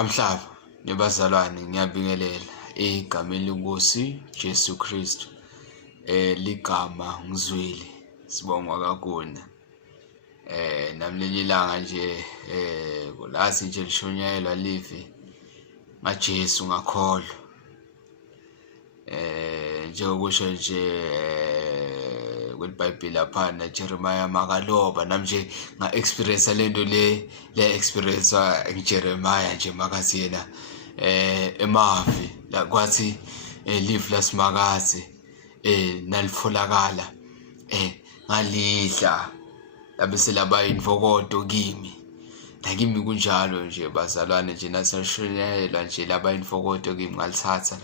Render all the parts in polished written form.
Amhlaba nebazalwane ngiyabingelela egameni lenkosi Jesu Kristu. Ligama ngizweli sibonga kakhona. Namlinye ilanga nje lazi nje lishonyayelwa live ngaJesu ngakholwa. Njengokusho nje kweBhayibheli lapha naJeremiah makaloba nami nje nga-experience lento le experience ngiJeremiah nje makazi yena emavi la kwathi live lasimakazi nalitfolakala ngalidla labese laba invokodo kimi nakimi kunjalo nje bazalwane nje nasashonela nje laba invokodo kimi ngalithatha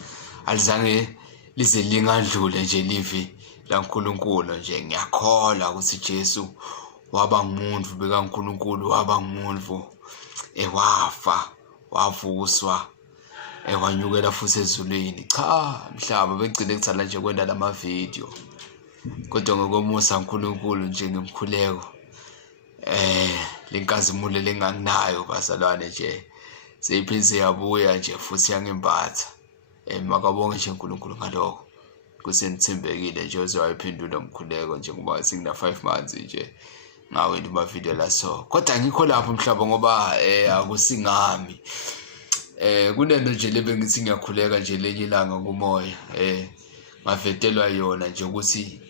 alizange lize lingandlule nje livi laNkulunkulu nje ngiyakholwa ukuthi Jesu waba ngumuntu bekaNkulunkulu waba ngumuntu wafa wavuswa wanyukela futhi ezulwini. Cha mhlaba begcine ngithala nje kwenda lama video kodwa ngokomusa uNkulunkulu nje ngimkhuleko lenkazimulo lenganginayo bazalwane nje seyiphindze yabuya nje futhi yangimbatha. Makabonge nje uNkulunkulu ngalokho kusenithembekile nje uzowayiphendula umkhuleko nje ngoba singina 5 months nje ngawena uma video la so kodwa ngikho lapho mhlaba ngoba akusingami kunento nje lebengithi ngiyakhuleka nje lenye ilanga kumoya ngavetelwa yona nje ukuthi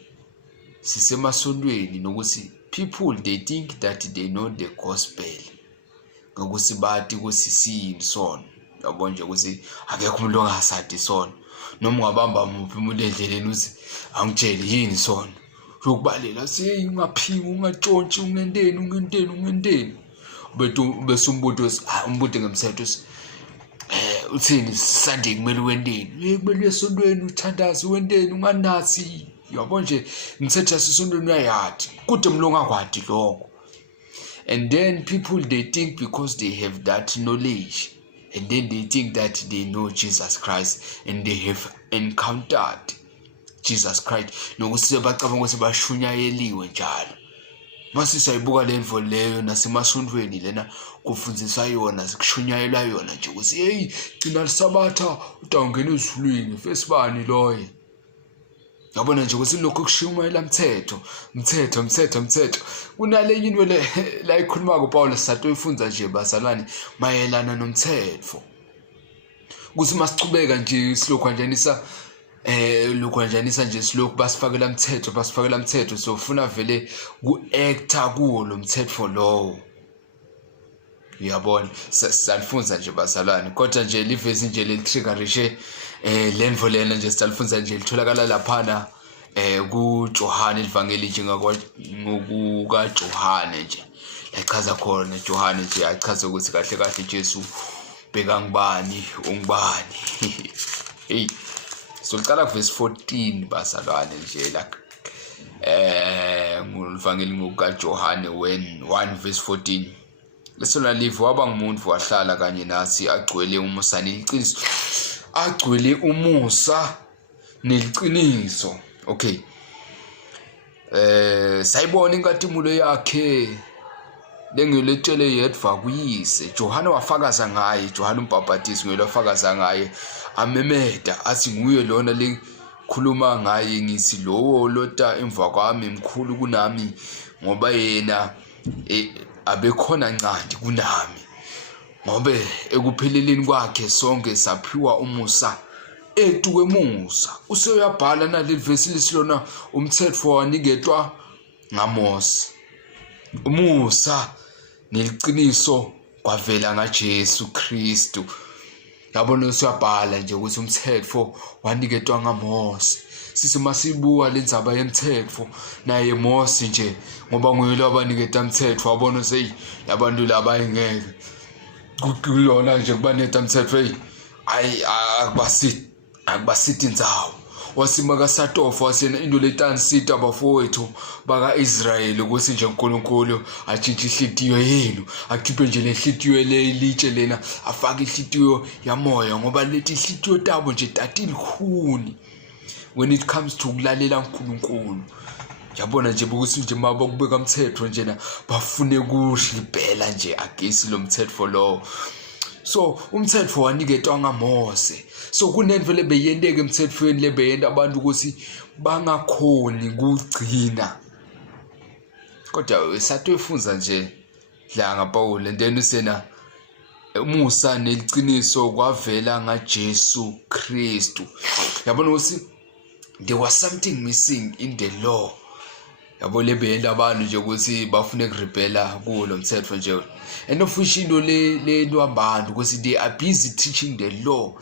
sisemasontweni nokuthi people they think that they know the gospel ngokuthi bathi ukuthi siyinsono yabo nje ukuthi akekho umuntu ongasadi isono noma ungabamba muphi umuntu endleleni uthi angitshele yini isono yokubalela singaphinga ungatshontshi ungenteni bese umbuto ngemthetho uthini Sunday kumele wenteni kumele esontweni uthandaze wenteni unganathi yabo nje umthetho yasesontweni uyayathi kude mlungu akwadi lokho. And then people they think because they have that knowledge and then they think that they know Jesus Christ and they have encountered Jesus Christ nokuthi bacabanga ukuthi bashunyayeliwe njalo. Mase sayibuka le mvo leyo nasemasontweni lena kufundziswa yona sikushunyayelwa yona nje ukuthi hey gcina lisabatha utawungena ezulwini fesibani loye. Yabona nje ukuthi lokho kushumayela mthetho kunalenye into la ikhuluma kuPaulus sathi uyifunza nje bazalwane mayelana nomthetho ukuthi masichubeka nje silokhu kanjanisa lokwanjanisa nje silokhu basifakela mthetho so ufuna vele ku-acta kuwo lo mthetho lowo. Uyabona salifunza nje bazalwane kodwa nje livezi nje lelitriggerishe lenvo lena nje salifunza nje litholakala laphana kuJohane ivangeli nje ngokukaJohane nje yachaza khona Johane nje yachaza ukuthi kahle kahle Jesu bheka ngibani ungibani. Hey so liqala verse 14 bazalwane nje la ngivangeli ngokukaJohane 1 verse 14 lesona live waba ngumuntu wahlala kanye nathi agcwele umusa neliqiniso okay sayibona inkathimulo yakhe lengiletshele yedva kuyise Johane wafakaza ngaye Johane umbhaphatisi ngelofakaza ngaye amemeda athi nguye lona likhuluma ngaye ngisi lowo lota emva kwami mkhulu kunami ngoba yena abekhona ncandi kunami ngobe ekupheleleni kwakhe sonke saphiwa umusa etuwe musa. Useyabhala nalivesi lisilona umthetho waniketwa ngaMose umusa neliqiniso kwavela ngaJesu Kristu. Yabona usiyabhala nje ukuthi umthetho waniketwa ngaMose sisi masibuka lendzaba yemthetho naye Mose nje ngoba nguyilo abaniketa umthetho wabona seyi yabantu laba engeke kuyona nje kubaneta umthetho akubasithi indzawo wasimaka satofa wasena into letansita abafowethu baka-Israyeli ukuthi nje uNkulunkulu atshintshe inhlitiyo yenu akhiphe nje lenhlitiyo lelitshe lena afake inhlitiyo yamoya ngoba lethi inhlitiyo tabo nje tatilikhuni when it comes to ukulalela uNkulunkulu. Yabona nje ukuthi nje mabakubeka umthetho njena bafune kushibhela nje against lo mthetho lo So umthetho waniketwa ngaMose. So kunento lebeyenteka emthethweni lebeyenta abantu ukuthi bangakhoni kugcina. Kodwa esatwefunza nje dlanga Paul and then usena umusa neliciniso kwavela ngaJesu Kristu. Yabona ukuthi there was something missing in the law. Yabo lebeyenta abantu nje ukuthi bafune kurebella kulo mthetho nje. And of which into le abantu because they are busy teaching the law.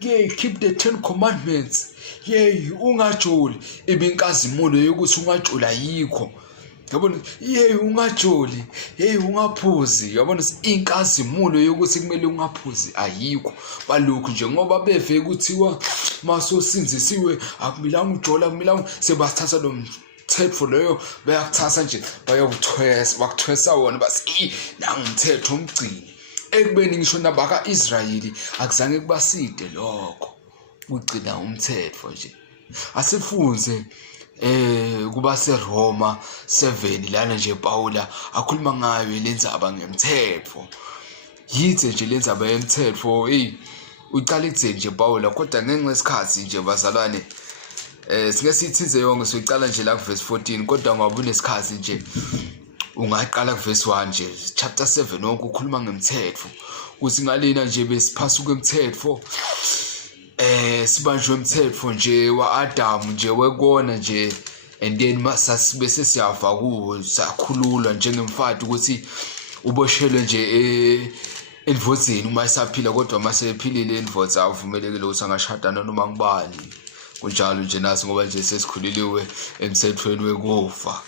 Yeah, keep the 10 commandments. Yeah, ungajoli ibinkazimulo yokuthi ungajoli ayikho. Yabona yeah ungajoli, hey ungaphuzi. Yabona inkazimulo yokuthi kumele ungaphuzi ayikho. Balokhu nje ngoba beve kuthiwa masosinzisiwe akumilanga ujola akumilanga sebathatha lo mthetho leyo bayakuthatha nje bayokuthwesa bakuthwesa wona basi nangumthetho omgcini. Ekubeni ngisho nabaka Israyeli akuzange kubaside lokho ugcina umthetho nje. Asifunze kuba seRoma 7 lana nje Paula akhuluma ngayo lenzaba ngemthetho. Yize nje lenzaba yemthetho uqala ekutheni nje Paula kodwa ngenxa yesikhathi nje bazalwane singe sithize yonke soyiqala nje la ku verse 14 kodwa ngoba unesikhathi nje ungaqala ku verse 1 nje chapter 7 wonke ukhuluma ngemthetho ukuthi ngalena nje besiphasa kwemthetho sibanjwe umthetho nje waAdam nje wekona nje and then bese siyafa kuwo sakhululwa njengemfati ukuthi uboshelwe nje endvodzeni uma esaphila kodwa mase ephilile endvodza avumelekile ukuthi angashadana noma ngubani kunjalo nje nasi ngoba nje sesikhuliliwe emthethweni wekufa.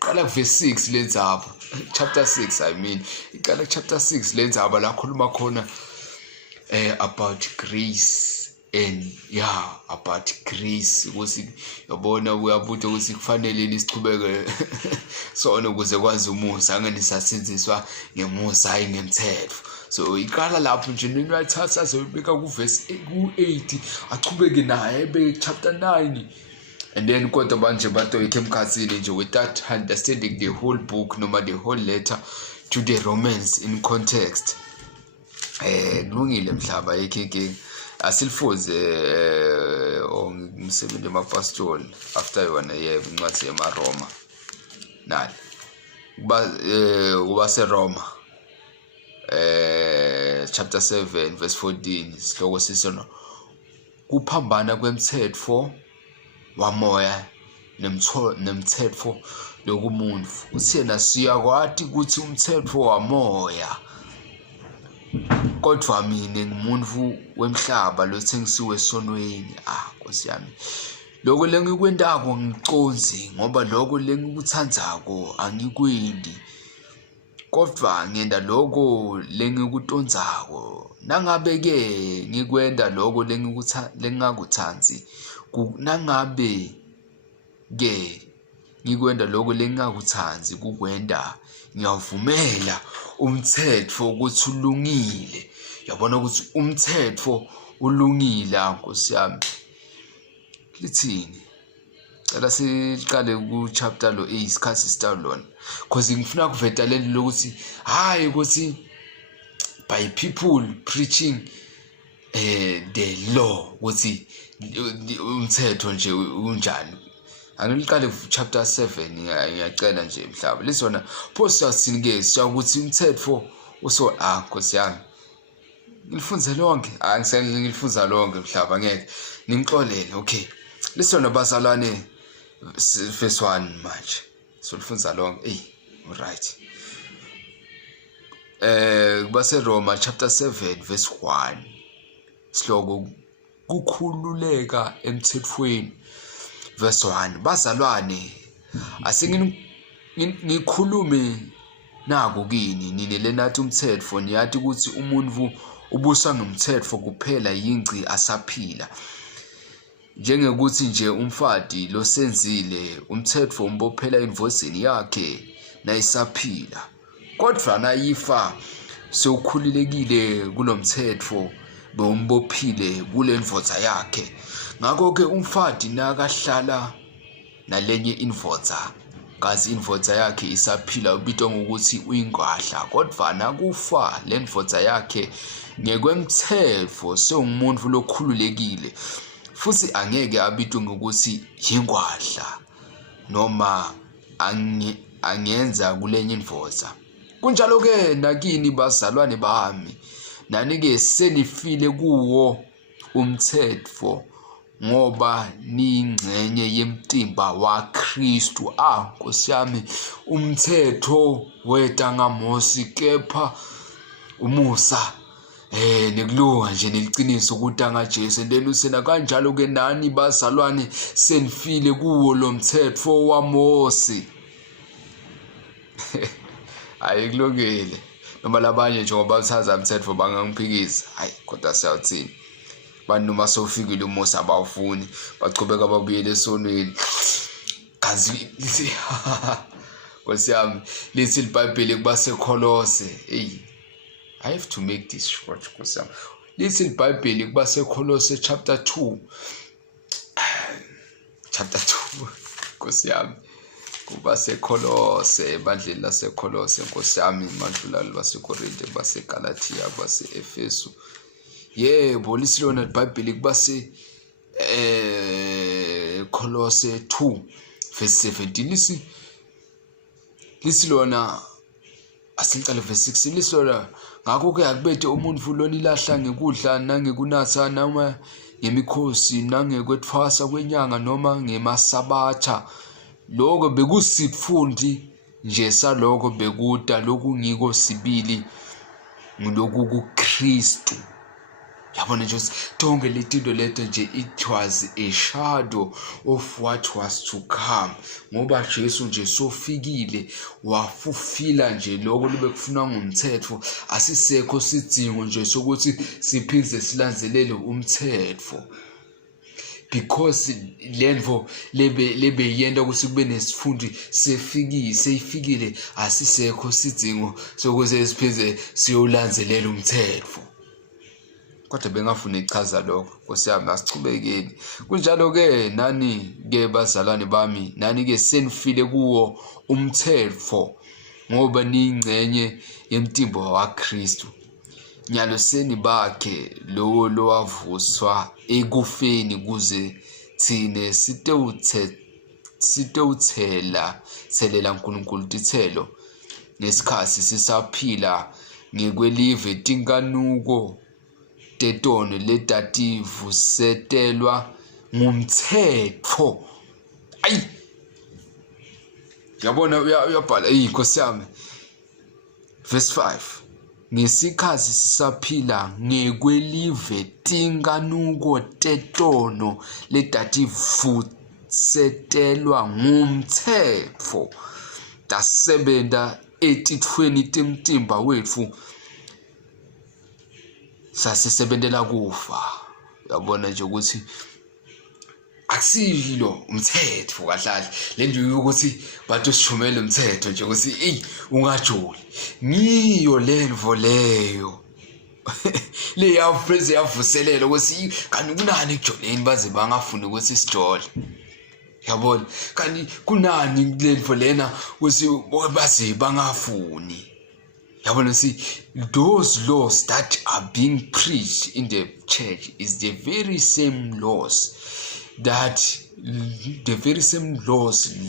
Qala ku verse 6 lenzaba chapter 6 iqala chapter 6 lenzaba la khuluma khona about grace and about grace ukuthi yabona uyabuta ukuthi kufanele nisichubeke sona ukuze kwazi umusa angenisasiziswa ngemusa hayi ngemthetho. So iqala lapho nje ninathatha soyibeka ku verse 8 achubeke naye ebe chapter 9 and then kodwa manje batoyike emkhathini nje without understanding the whole book noma the whole letter to the Romans in context. Kulungile mhlaba ekheke asilifuze umsebenzi wamapostoli after yona incwadi yamaRoma nali kuba seRoma chapter 7 verse 14 sihloko sisona kuphambana kwemthetho wamoya nemthetho lokumuntu. Uthena siyakwati ukuthi umthetho wamoya kodwa mina ngumuntu wemhlaba lothengisiwe esonweni. Nkosi yami lokho lengikwendako ngiconzi ngoba lokho lengikuthandzako angikwendi kodwa ngenda lokho lengikutondzako. Nangabe ke ngikwenda lokho lengingakuthandzi nangabe ke ngikwenda lokho lengingakuthandzi kukwenda ngiyavumela umthetho ukuthi ulungile. Yabona ukuthi umthetho ulungile. Nkosi yami lithini cela siqale ku chapter lo isikhathi sitalona because ngifuna kuveta leli lokuthi hayi ukuthi by people preaching the law ukuthi umthetho nje unjani. Angiliqale ku chapter 7 ngiyacela nje mhlaba lisona post singeke siyakuthi umthetho uso Nkosi yami ngilifunze lonke angisele ngilifunza lonke mhlaba ngeke ngixolele. Okay lisona bazalwane verse 1 manje solifunza lonke right kuba seRoma chapter 7 verse 1 sihloko kukhululeka emthethweni. Verse 1 bazalwane ngikhulume naku kini nini lenathi umthetho niyathi ukuthi umuntu ubusa ngomthetho kuphela yingci asaphila njengekuthi nje umfati lo senzile umthetho umbophela endvozeni yakhe nayisaphila kodwa nayifa sewukhululekile kulomthetho bombophile kule ndvodza yakhe. Ngakho ke umfati nakahlala nalenye indvodza kazi indvodza yakhe isaphila ubitwa ngokuthi uyingwadla. Kodwa nakufa le ndvodza yakhe ngekwemthetho sewumuntu lokhululekile, futhi angeke abitwe ngokuthi yingwadla noma angenza kulenye indvodza. Kunjalo-ke nakini bazalwane bami, nani-ke senifile kuwo umthetho ngoba niyingxenye yemtimba waKristu. Nkosi yami, umthetho wetangamosi, kepha umusa nekulunga nje neliciniso kutanga Jesu. And then usena kanjalo-ke nani bazalwane senifile kuwo lo mthetho waMose. Ayikulungile noma labanye njengoba uthatha umthetho bangangiphikisa. Kodwa siyawuthini bantu noma sofikile uMose abawufuni, bachubeka babuyele esonweni. Kazi Nkosi yami, lithi iBhayibheli kubaseKolose. I have to make this short, Nkosi yami. Lithi iBhayibheli kubaseKolose chapter 2. Nkosi yami, kubaseKolose, ebandleni laseKolose, Nkosi yami, mandlulalo baseKorinte, baseGalatia, base-Efesu. Yebo, lithi lona iBhayibheli kubase Kolose 2 verse 17. Lithi lona asiliqale verse 16. Lithi lona ngakho-ke akubethe umuntu lona ilahla ngekudla nangekunatha noma ngemikhosi nangekwethwasa kwenyanga noma ngemasabatha. Lokho bekusikufundi nje salokho bekuda lokhu ngiko sibili ngilokhu kuKristu. Yabona nje tonke letindo leto nje, it was a shadow of what was to come. Ngoba Jesu nje sofikile wafufila nje lokho libe kufuna ngumthetho. Asisekho sidingo nje sokuthi siphinde silanzelele umthetho, because lenvo lebe yenda ukuthi kube nesifundi seyifikile. Asisekho sidingo sokuthi siphinde siyolanzelela umthetho. Kodwa bengafuna ichaza lokho. Nkosi yami, asichubekeni. Kunjalo-ke nani-ke bazalwane bami, nani-ke senifile kuwo umthetho ngoba niyingxenye yemtimba waKristu. Nyalo seni bakhe lowo lowavuswa ekufeni kuze thine sitewuthelela uNkulunkulu tithelo ngesikhathi sisaphila ngekwelive tinkanuko tetono letativusetelwa ngumthetho. Yabona uyabhala Nkosi yami, verse 5. Ngesikhathi sisaphila ngekwelive tinkanuko tetono letativusetelwa ngumthetho, tasebenta etitfweni temtimba wetfu sasisebentela kufa. Uyabona nje ukuthi akusilo umthetho kahlahle lento yokuthi bathu sishumele umthetho nje ukuthi ungajoli. Ngiyo lenvo leyo le yapheze yavuselela ukuthi kanti kunani ekujoleni baze bangafuni ukuthi sijole. Yabona, kanti kunani lenvo lena ukuthi baze bangafuni. Yabona, see, those laws that are being preached in the church is the very same laws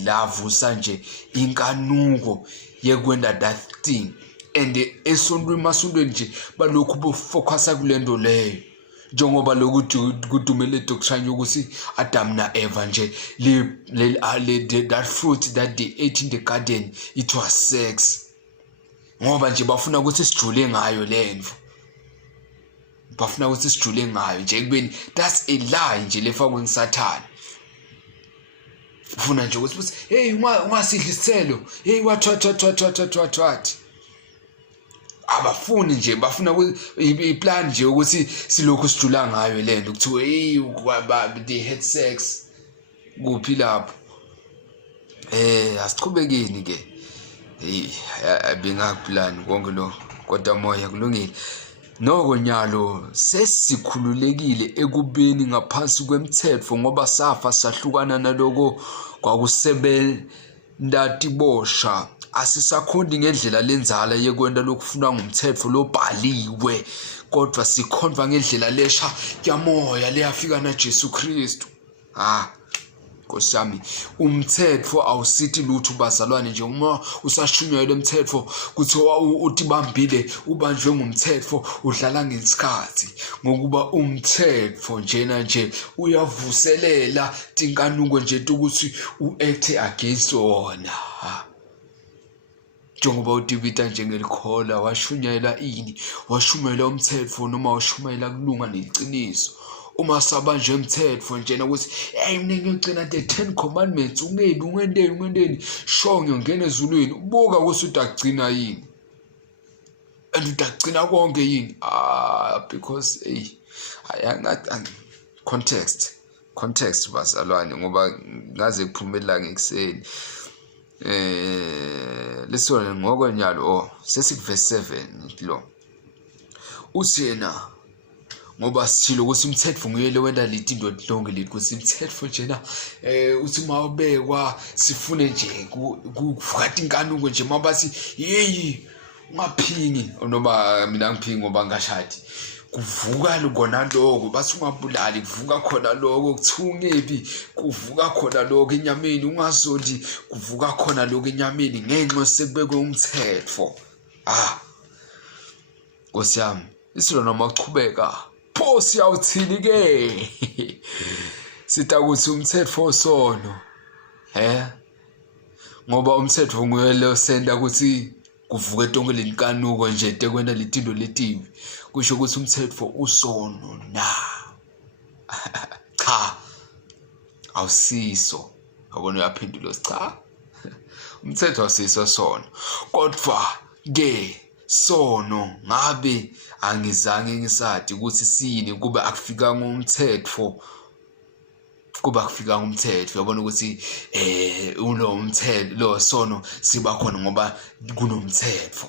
lavusa nje inkanuko yekwenda that thing. And masondweni nje balokhu bofocusa kulento leyo, njengoba lokuthi kudumele doctrine yokuthi Adam na Eva nje that fruit that they ate in the garden, it was sex. Ngoba nje bafuna ukuthi sijule ngayo lendvo, bafuna ukuthi sijule ngayo nje kubeni that's a lie nje lefakwe ngisathana. Ufuna nje ukuthi hey ungasidla isithelo, hey what abafuni nje, bafuna iplan nje ukuthi silokhu sijula ngayo lento kuthiwa hey they had sex. Kuphi lapho? Asichubekeni ke. Bengakuplan konke lo, kodwa moya kulungile. Noko nyalo sesikhululekile ekubeni ngaphansi kwemthetho ngoba safa sahlukana naloko ndatibosha asisakhondi ngendlela lenzala yekwenta lokufunwa ngumthetho lobhaliwe, kodwa sikhonva ngendlela lesha yamoya leyafika naJesu Kristu. Nkosi yami, umthetho awusithi lutho bazalwane nje. Uma usashunyayela umthetho kuthiwa uthi bambile ubanjwe ngumthetho udlala ngesikhathi, ngokuba umthetho njena nje uyavuselela tinkanuko nje ukuthi u-acte against wona. Njengoba uDavida njengelikhola washunyayela ini, washumayela umthetho noma washumayela kulunga neqiniso. Uma sabanjwe umthetho njena ukuthi mina ngiyogcina the 10 commandments, ungebi ungenteni sho ngiyongena ezulwini, ubuka ukuthi utagcina yini and utagcina konke yini. Because context bazalwane, ngoba ngaze kuphumelela ngekuseni. Lesona ngokwenyalo sesikuverse 7 lo uthi yena, ngoba sithilo ukuthi umthetho nguyele wenda lithi into lonke lithi ukuthi umthetho njena uthi mawubekwa sifune nje kuvukati inkanuko nje mabathi yeyi ungaphingi, noma mina ngiphingi ngoba ngashadi, kuvuka lokona lokho bathi ungabulali, kuvuka khona lokho, kuthungebi kuvuka khona lokho enyameni, ungazondi kuvuka khona lokho enyameni ngenxa sekubekwe umthetho. Nkosi yami, isilo noma kuchubeka pho siyawuthini ke? Sita ukuthi umthetho osono ngoba umthetho nguyele osenda ukuthi kuvuke tonke lenkanuko nje tekwenda litindo letibi, kusho ukuthi umthetho usono na. Cha, awusiso. Yabona uyaphendula cha, umthetho awusiso sono, kodwa ke sono ngabe angizange ngisadi ukuthi sini kuba akufika ngumthetho, yabona ukuthi ulo umthetho lo sono siba khona ngoba kunomthetho,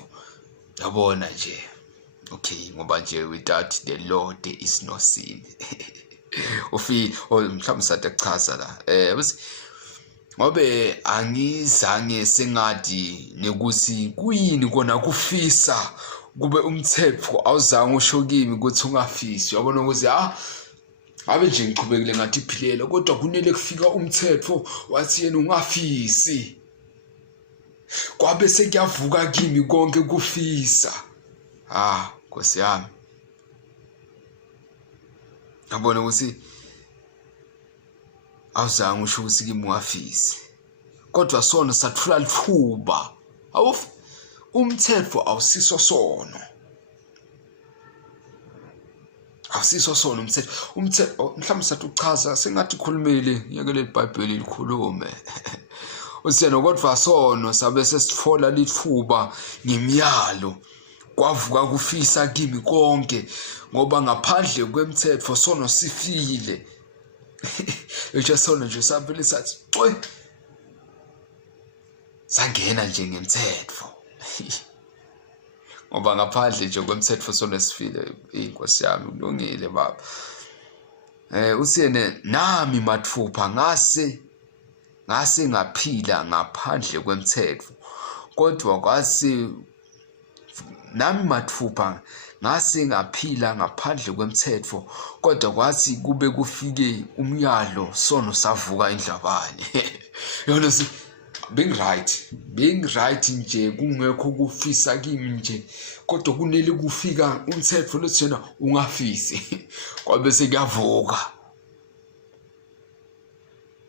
yabona nje. Okay, ngoba nje without the law there is no sin. Mhlawumbe sathi akuchaza la ngobe angizange sengathi nekuthi kuyini kona kufisa kube umthetho awuzange usho kimi ukuthi ungafisi, yabona ukuthi abe nje ngichubekile ngathi iphilela, kodwa kunele kufika umthetho wathi yena ungafisi, kwabe sekuyavuka kimi konke kufisa. Nkosi yami, yabona ukuthi awuzange usho ukuthi kimi ungafisi, kodwa sona sathula lithuba. Umthetho awusiso sono, umthetho mhlawumbe sathi uchaza sengathi khulumile yeke leli Bhayibheli likhulume. Usiyena kodwa sono sabe sesitfola lithuba ngemiyalo, kwavuka kufisa kimi konke, ngoba ngaphandle kwemthetho sono sifile. Nje sono nje savele sathi sangena nje ngemthetho, ngoba ngaphandle nje kwemthetho sono sifile. Inkosi yami kulungile baba. Usiyene nami mathupha ngase ngaphila ngaphandle kwemthetho, kodwa kwasi nami mathupha ngase ngaphila ngaphandle kwemthetho, kodwa kwathi kube kufike umyalo sono savuka indlabane. Yona being right nje kungekho kufisa kimi nje, kodwa kunele kufika umthetho lothi yena ungafisi, kwabe sekuyavuka.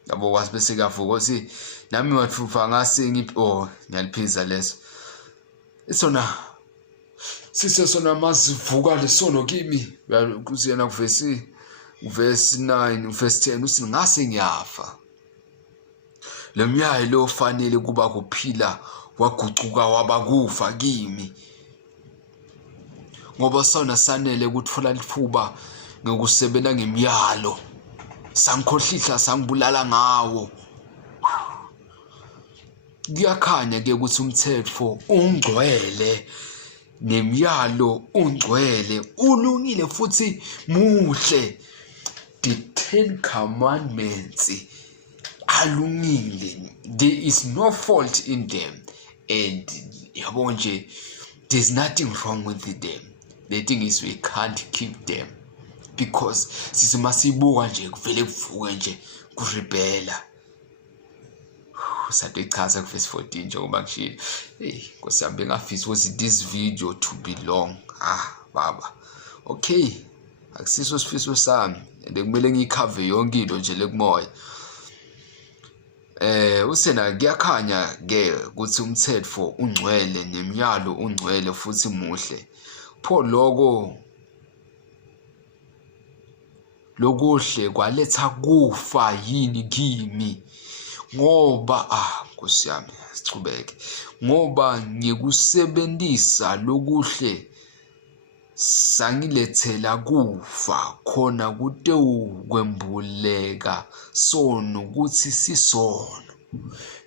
Yabo kwathi bese kuyavuka uthi nami mathupha ngase ngiyaliphiza leso isona sisesona mazivuka lesono kimi. Kusiyena verse 9 verse 10 uthi ngase ngiyafa, lo myayi lo fanele kuba kuphila wagucuka wabakufa kimi, ngoba sona sanele ukuthola lithuba ngokusebenza ngemiyalo, sangikhohlihla sangibulala ngawo. Kuyakhanya ke ukuthi umthetho ungcwele nemiyalo ungcwele, ulungile futhi muhle. The 10 commandments alungile, there is no fault in them, and yabo nje there's nothing wrong with them. The thing is we can't keep them because sisi masibuka nje kuvele kuvuke nje kurebella. Sathi echaza ku verse 14 njengoba ngishilo. Nkosi yami bengafisa ukuthi this video to be long. Baba. Okay. Akusiso sifiso sami. And kumele ngiyikhave yonke into nje lekumoya. Usena kuyakhanya ke ukuthi umthetho ungcwele nemiyalo ungcwele futhi muhle. Pho lokuhle kwaletha kufa yini kimi? Ngoba Nkosi yami sichubeke. Ngoba ngikusebenzisa lokuhle sangilethela kufa khona kude ukwembuleka sono ukuthi sisono.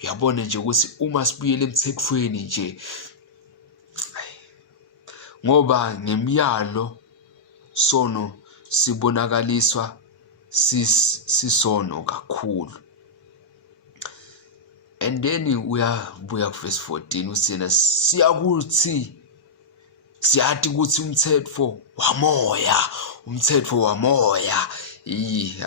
Uyabona nje ukuthi uma sibuyele emthethweni nje ngoba ngemiyalo sono sibonakaliswa sisono kakhulu. And then uyabuya ku verse 14 usena siyathi ukuthi umthetho wamoya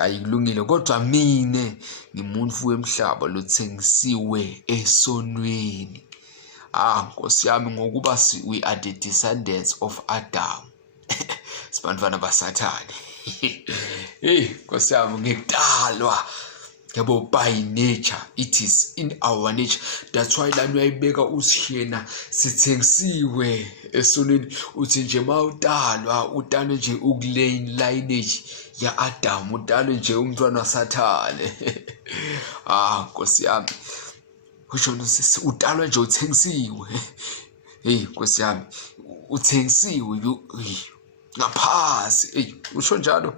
ayikulungile kodwa mine ngimuntu wemhlaba lothengisiwe esonweni. Nkosi yami ngokuba we are the descendants of Adam. Sibantwana baSathane. Nkosi yami ngekudalwa yabo by nature, it is in our nature. That's why lana uyayibeka usiyena sithengisiwe esonweni. Uthi nje mawudalwa udalwe nje lineage ya Adam, udalwe nje umntwana waSathane. Nkosi yami usho udalwa nje uthengisiwe. Nkosi yami uthengisiwe ngaphasi. Usho njalo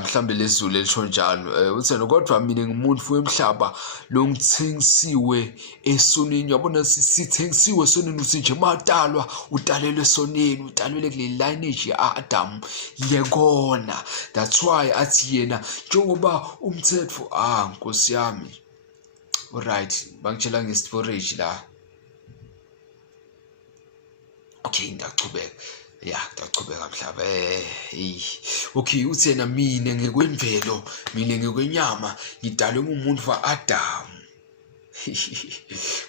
mhlambe lezulu elisho njalo. Uthena kodwa mina ngimuntu wemhlaba lo ngithengisiwe esonweni. Yabona sithengisiwe esonweni. Uthi nje madalwa udalelwe esonweni, udalelwe kule lineage ya Adam yekona. That's why athi yena njengoba umthetho Nkosi yami. Alright, bangitshela ngestorage la. Okay, ngiyachubeka. Ngiyachubeka mhlaba. Okay, uthi yena mina ngekwemvelo, mina ngekwenyama, ngidalwe ngumuntu wa-Adam.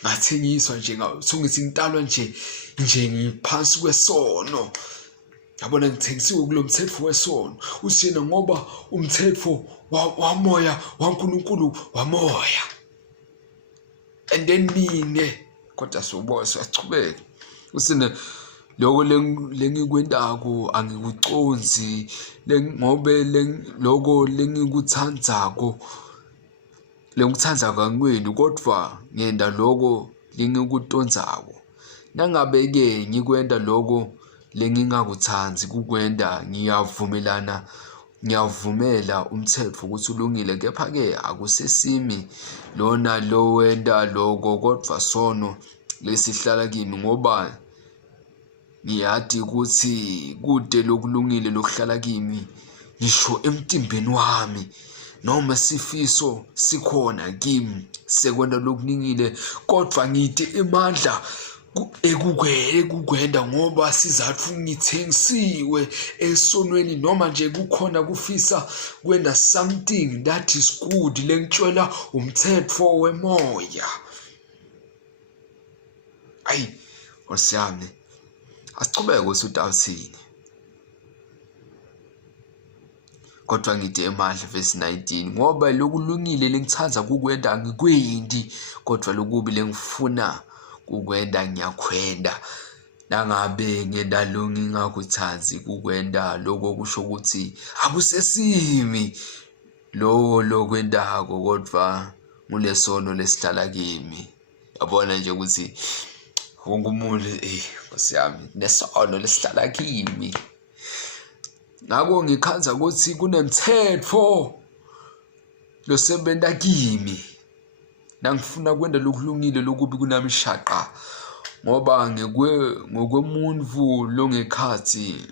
Ngathengiswa nje ngithi ngitalwa nje ngiphansi kwesono. Yabona ngithengisiwe kulo mthetho wesono. Uthi yena ngoba umthetho wamoya waNkulunkulu wamoya. And then mine kodwa siyachubeka. Usina lokho lengikwendako angikuconzi ngobe lokho lengikuthandzako ngweni kodwa ngenda lokho lengikutondzako. Nangabe ke ngikwenda lokho lengingakuthandzi kukwenda ngiyavumela umthetho ukuthi ulungile, kepha ke akusesimi lona lo wenda lokho kodwa sono lesihlala kimi. Ngoba ngiyathi ukuthi kude lokulungile lokuhlala kimi ngisho emtimbeni wami, noma sifiso sikhona kimi sekwenda lokulungile kodwa ngithi imandla ekukwenda ngoba sizathu ngithengisiwe esonweni, noma nje kukhona kufisa kwenda something that is good lengitshela umthetho wemoya. Nkosi yami asichubeke ukuthi utawuthini. Kodwa ngithi emandla verse 19 ngoba lokulungile lengithandza kukwenda angikwendi kodwa lokubi lengifuna kukwenda ngiyakwenda. Nangabe ngenda lo ngingakuthandzi kukwenda lokho kusho ukuthi akusesimi lokwendako kodwa ngulesono lesihlala kimi. Yabona nje ukuthi wonke umuntu Nkosi yami nesono lesihlala kimi. Ngako ngikhanza ukuthi kunemthetho losebenta kimi. Nangifuna kwenda lokulungile lokubi kunami shaqa. Ngoba ngokwemuntu longekhathi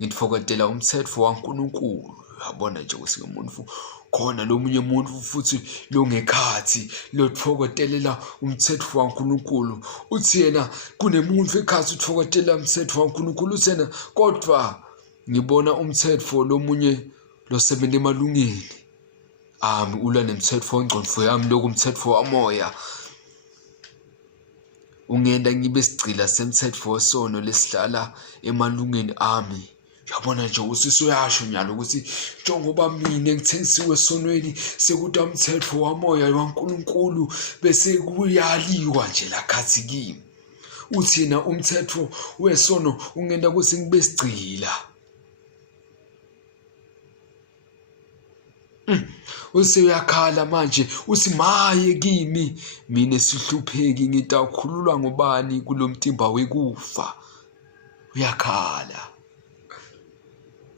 ngitfokotela umthetho waNkulunkulu. Uyabona nje ukuthi umuntu khona lomunye umuntu futhi longekhathi lothokotelela umthetho waNkulunkulu. Uthi yena kunemuntu ekhathi uthokotelela umthetho waNkulunkulu, uthi yena kodwa ngibona umthetho lomunye losebenza emalungeni ami ulwa nemthetho wengcondvo yami, lokhu umthetho wamoya ungenda ngibe sigcila semthetho wesono lesihlala emalungeni ami. Uyabona nje ukuthi usuyasho nyalo ukuthi njengoba mina ngithengisiwe esonweni sekuthi umthetho wamoya waNkulunkulu bese kuyaliwa nje lakhathi kimi. Uthi yena umthetho wesono ungenda ukuthi ngibe sigcila. Useyakhala manje uthi maye kimi mina sihlupheki ngitakhululwa ngobani kulomtimba wekufa. Uyakhala.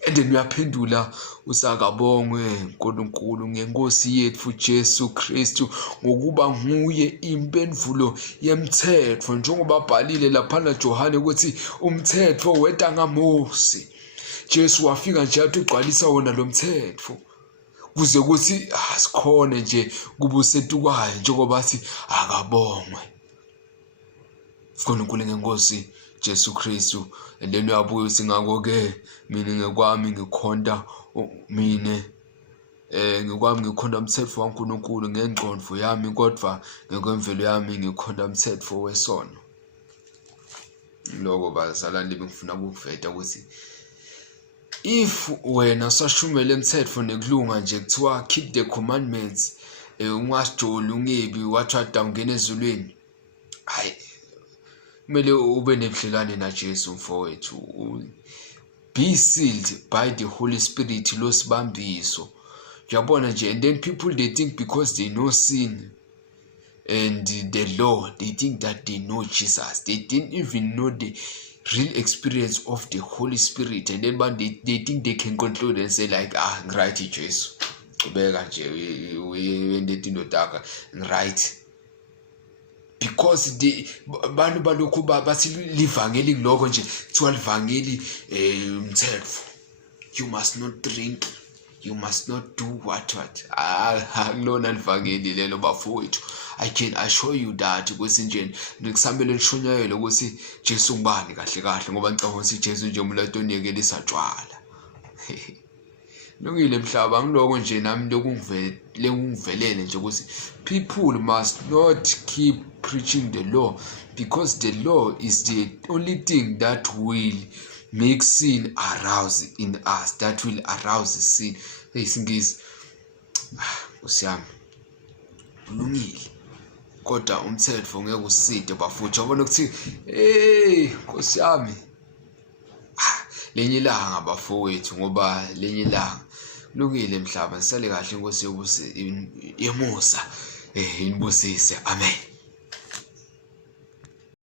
And then uyaphendula usakabongwe uNkulunkulu ngeNkosi yethu Jesu Kristu ngokuba nguye impendulo yemthetho, njengoba bhalile lapha Johane ukuthi umthetho weta ngaMose. Jesu wafika nje athi ugcwalisa wona lo mthetho kuze ukuthi asikhone nje kubusetukwayo njengoba athi akabongwe uNkulunkulu ngeNkosi Jesu Kristu. And then uyabuya uthi ngakho-ke mina ngekwami ngikhonda umthetho waNkulunkulu ngengcondvo yami, kodwa ngekwemvelo yami ngikhonda umthetho wesono. Lokho bazalwane bengifuna ukuveta ukuthi if wena usashumela umthetho nekulunga nje kuthiwa keep the commandments, ungasijoli ungebi wathada ungena ezulwini, hayi kumele ube nebudlelwane naJesu mfowethu. Be sealed by the Holy Spirit losibambiso. Uyabona nje, and then people they think because they know sin and the law, they think that they know Jesus. They didn't even know the real experience of the Holy Spirit, and then they think they can conclude and say like, right Jesus ubeka nje wende indodaka right, because bantu balokhu bathi livangeli ngiloko nje kuthiwa livangeli umthetho, you must not drink, you must not do what akulona livangeli lelo bafowethu. I can assure you that ukuthi nje ngikusambele lishonyayelo ukuthi Jesu ngubani kahle kahle, ngoba ngicabanga ukuthi Jesu nje umuntu onyekelisa tshwala. Lungile mhlaba ngiloko nje nami lokungivelele nje ukuthi people must not keep preaching the law, because the law is the only thing that will make sin arouse in us, that will arouse sin. Isingisi usiyami ulungile, kodwa umthetho ngeke uside bafuthu. Yabona ukuthi Nkosi yami lenye ilanga bafowethu, ngoba lenye ilanga lungile mhlaba. Nisale kahle Nkosi yobusi yemusa inibusise. Amen.